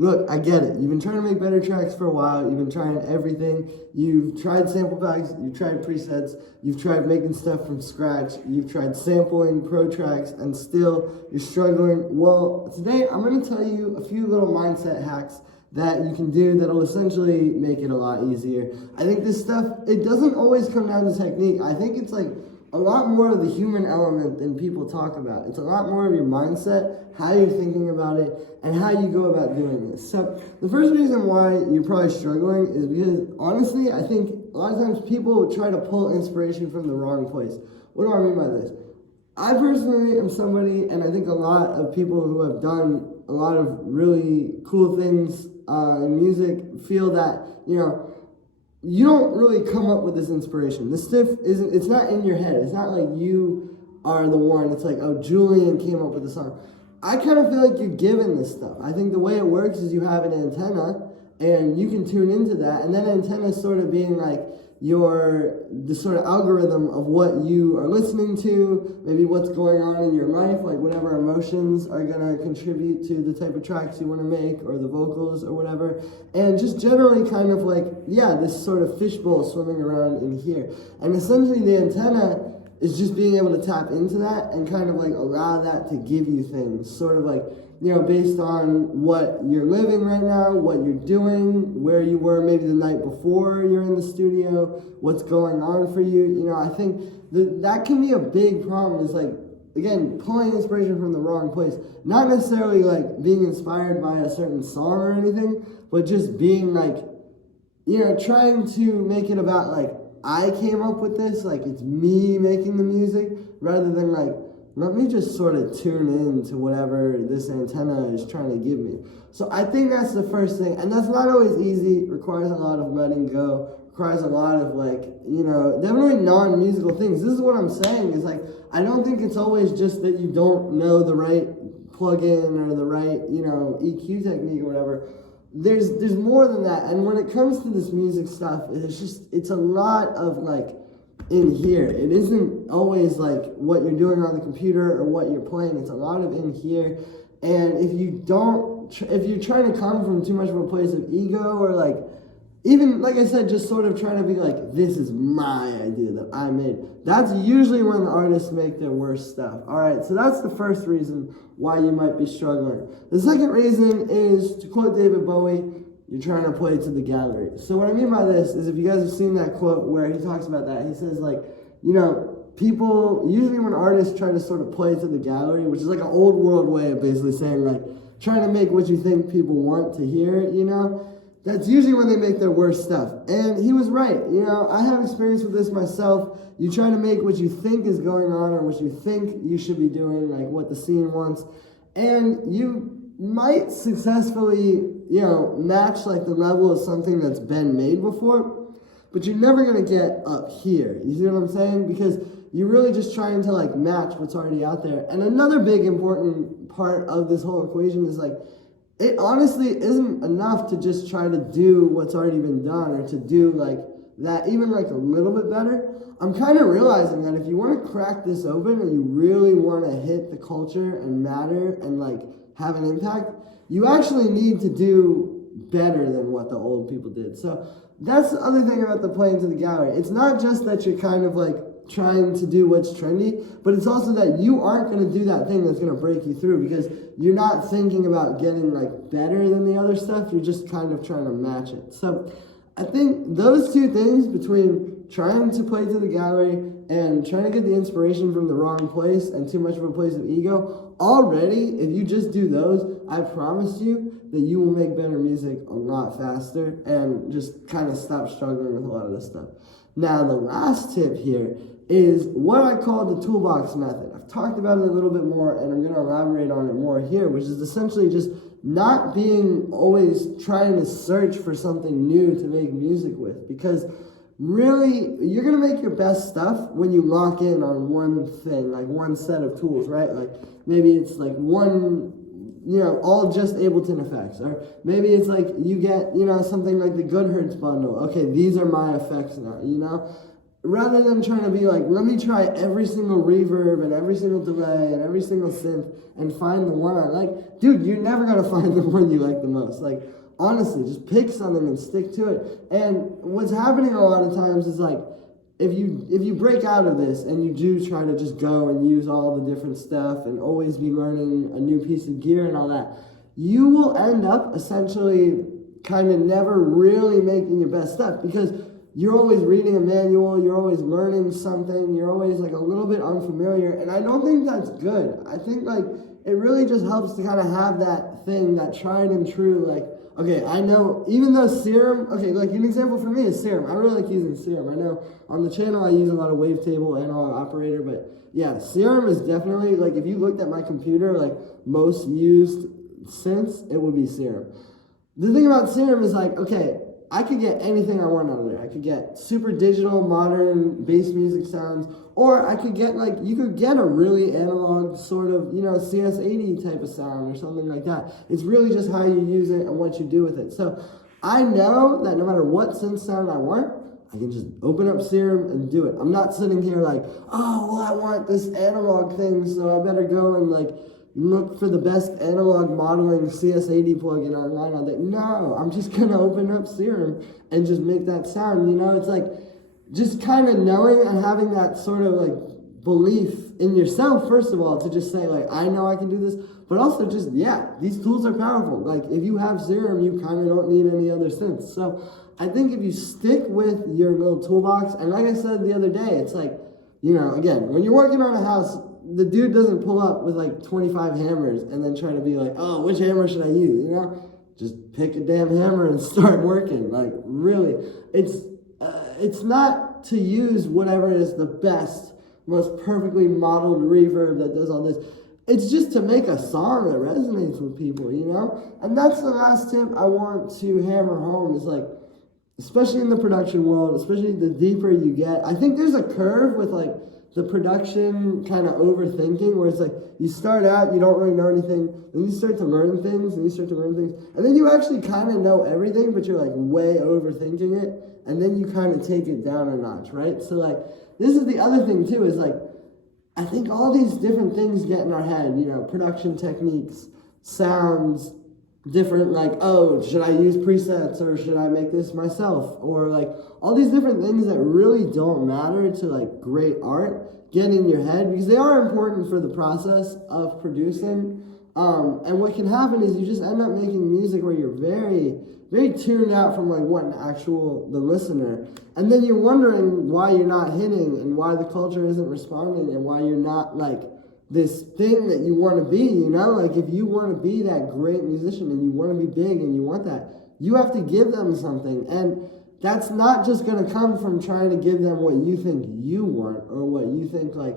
look, I get it. You've been trying to make better tracks for a while. You've been trying everything. You've tried sample packs. You've tried presets. You've tried making stuff from scratch. You've tried sampling pro tracks, and still you're struggling. Well, today I'm going to tell you a few little mindset hacks that you can do that'll essentially make it a lot easier. I think this stuff, it doesn't always come down to technique. I think it's like a lot more of the human element than people talk about. It's a lot more of your mindset, how you're thinking about it, and how you go about doing this. So the first reason why you're probably struggling is because, honestly, I think a lot of times people try to pull inspiration from the wrong place. What do I mean by this? I personally am somebody, and I think a lot of people who have done a lot of really cool things in music feel that, you don't really come up with this inspiration. This stuff isn't, it's not in your head. It's not like you are the one. It's like, oh, Julian came up with the song. I kind of feel like you're given this stuff. I think the way it works is you have an antenna and you can tune into that. And that antenna is sort of being like the sort of algorithm of what you are listening to, maybe what's going on in your life, like whatever emotions are going to contribute to the type of tracks you want to make or the vocals or whatever. And just generally kind of like, this sort of fishbowl swimming around in here. And essentially the antenna is just being able to tap into that and kind of like allow that to give you things, sort of like, based on what you're living right now, what you're doing, where you were maybe the night before you're in the studio, what's going on for you. I think that can be a big problem, is like, again, pulling inspiration from the wrong place. Not necessarily like being inspired by a certain song or anything, but just being like, trying to make it about like, I came up with this, like it's me making the music, rather than like, let me just sort of tune in to whatever this antenna is trying to give me. So I think that's the first thing. And that's not always easy. It requires a lot of letting go. Requires a lot of like, definitely non-musical things. This is what I'm saying, is like, I don't think it's always just that you don't know the right plug-in or the right, EQ technique or whatever. There's more than that. And when it comes to this music stuff, it's a lot of like, in here. It isn't always like what you're doing on the computer or what you're playing. It's a lot of in here. And if you're trying to come from too much of a place of ego, or like, even, like I said, just sort of trying to be like, this is my idea that I made, that's usually when artists make their worst stuff. All right, so that's the first reason why you might be struggling. The second reason is, to quote David Bowie, you're trying to play to the gallery. So what I mean by this is, if you guys have seen that quote where he talks about that, he says like, people, usually when artists try to sort of play to the gallery, which is like an old world way of basically saying like, trying to make what you think people want to hear, that's usually when they make their worst stuff. And he was right. I have experience with this myself. You try to make what you think is going on or what you think you should be doing, like what the scene wants, and you might successfully, match like the level of something that's been made before, but you're never going to get up here. You see what I'm saying? Because you're really just trying to like match what's already out there. And another big important part of this whole equation is like, it honestly isn't enough to just try to do what's already been done, or to do like that even like a little bit better. I'm kind of realizing that if you want to crack this open and you really want to hit the culture and matter and like have an impact, you actually need to do better than what the old people did. So that's the other thing about the playing to the gallery. It's not just that you're kind of like trying to do what's trendy, but it's also that you aren't going to do that thing that's going to break you through, because you're not thinking about getting like better than the other stuff. You're just kind of trying to match it. So I think those two things, between trying to play to the gallery and trying to get the inspiration from the wrong place and too much of a place of ego, already, if you just do those, I promise you that you will make better music a lot faster and just kind of stop struggling with a lot of this stuff. Now, the last tip here is what I call the toolbox method. I've talked about it a little bit more, and I'm going to elaborate on it more here, which is essentially just not being always trying to search for something new to make music with, because really, you're going to make your best stuff when you lock in on one thing, like one set of tools, right? Like maybe it's like one, all just Ableton effects, or maybe it's like you get, something like the Goodhertz bundle. Okay, these are my effects now, rather than trying to be like, let me try every single reverb and every single delay and every single synth and find the one I like, dude, you're never going to find the one you like the most. Like, honestly, just pick something and stick to it. And what's happening a lot of times is like, if you break out of this and you do try to just go and use all the different stuff and always be learning a new piece of gear and all that, you will end up essentially kind of never really making your best stuff, because you're always reading a manual, you're always learning something, you're always like a little bit unfamiliar, and I don't think that's good. I think like it really just helps to kind of have that thing, that tried and true, like, okay, I know, even though Serum, okay, like an example for me is Serum. I really like using Serum. I know on the channel I use a lot of Wavetable Analog Operator, but yeah, Serum is definitely, like if you looked at my computer, like most used synths, it would be Serum. The thing about Serum is like, okay, I could get anything I want out of there. I could get super digital, modern bass music sounds, or I could get like, you could get a really analog sort of, you know, CS80 type of sound or something like that. It's really just how you use it and what you do with it. So I know that no matter what synth sound I want, I can just open up Serum and do it. I'm not sitting here like, oh, well, I want this analog thing, so I better go and like, look for the best analog modeling CS80 plugin online on that. No, I'm just going to open up Serum and just make that sound. You know, it's like just kind of knowing and having that sort of like belief in yourself, first of all, to just say like, I know I can do this, but also just, yeah, these tools are powerful. Like if you have Serum, you kind of don't need any other synths. So I think if you stick with your little toolbox, and like I said the other day, it's like, you know, again, when you're working on a house, the dude doesn't pull up with like 25 hammers and then try to be like, oh, which hammer should I use? You know, just pick a damn hammer and start working. Like really, it's not to use whatever is the best, most perfectly modeled reverb that does all this. It's just to make a song that resonates with people, you know? And that's the last tip I want to hammer home is like, especially in the production world, especially the deeper you get, I think there's a curve with like the production kind of overthinking, where it's like you start out, you don't really know anything, then you start to learn things, and then you actually kind of know everything, but you're like way overthinking it, and then you kind of take it down a notch, right? So like, this is the other thing too, is like, I think all these different things get in our head, you know, production techniques, sounds, different, like, oh, should I use presets or should I make this myself? Or like all these different things that really don't matter to like great art get in your head, because they are important for the process of producing. And what can happen is you just end up making music where you're very, very tuned out from like what the listener, and then you're wondering why you're not hitting and why the culture isn't responding and why you're not like this thing that you want to be, you know? Like if you want to be that great musician and you want to be big and you want that, you have to give them something. And that's not just going to come from trying to give them what you think you want or what you think like,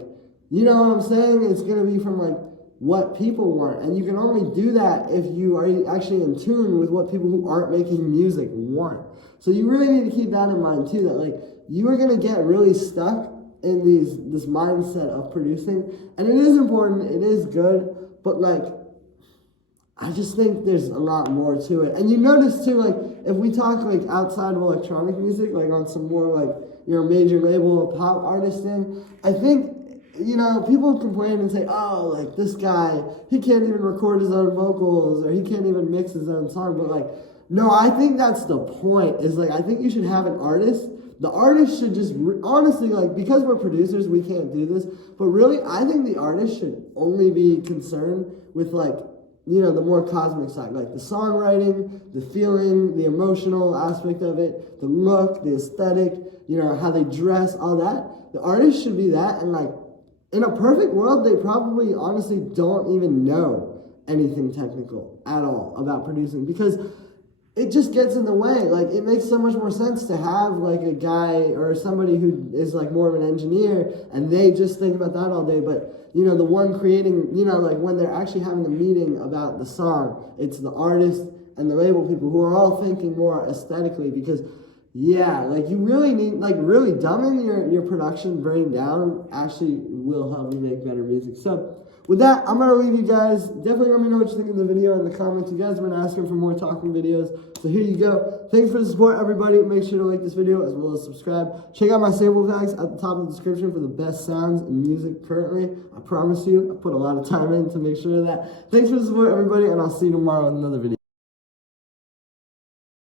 you know what I'm saying? It's going to be from like what people want. And you can only do that if you are actually in tune with what people who aren't making music want. So you really need to keep that in mind too, that like you are going to get really stuck in this mindset of producing, and it is important, it is good, but like I just think there's a lot more to it. And you notice too, like if we talk like outside of electronic music, like on some more like, you know, major label pop artist thing, I think, you know, people complain and say, oh, like this guy, he can't even record his own vocals or he can't even mix his own song. But like, no, I think that's the point, is like I think you should have an artist. The artist should just, honestly, like, because we're producers, we can't do this, but really, I think the artist should only be concerned with, like, you know, the more cosmic side, like the songwriting, the feeling, the emotional aspect of it, the look, the aesthetic, you know, how they dress, all that. The artist should be that, and, like, in a perfect world, they probably, honestly, don't even know anything technical at all about producing, because it just gets in the way. Like, it makes so much more sense to have, like, a guy or somebody who is, like, more of an engineer, and they just think about that all day. But, you know, the one creating, you know, like, when they're actually having the meeting about the song, it's the artist and the label people who are all thinking more aesthetically, because, yeah, like, you really need, like, really dumbing your production brain down actually will help you make better music. So, with that, I'm gonna leave you guys. Definitely let me know what you think of the video in the comments. You guys have been asking for more talking videos, so here you go. Thanks for the support, everybody. Make sure to like this video as well as subscribe. Check out my sample packs at the top of the description for the best sounds and music currently. I promise you, I put a lot of time in to make sure of that. Thanks for the support, everybody, and I'll see you tomorrow with another video.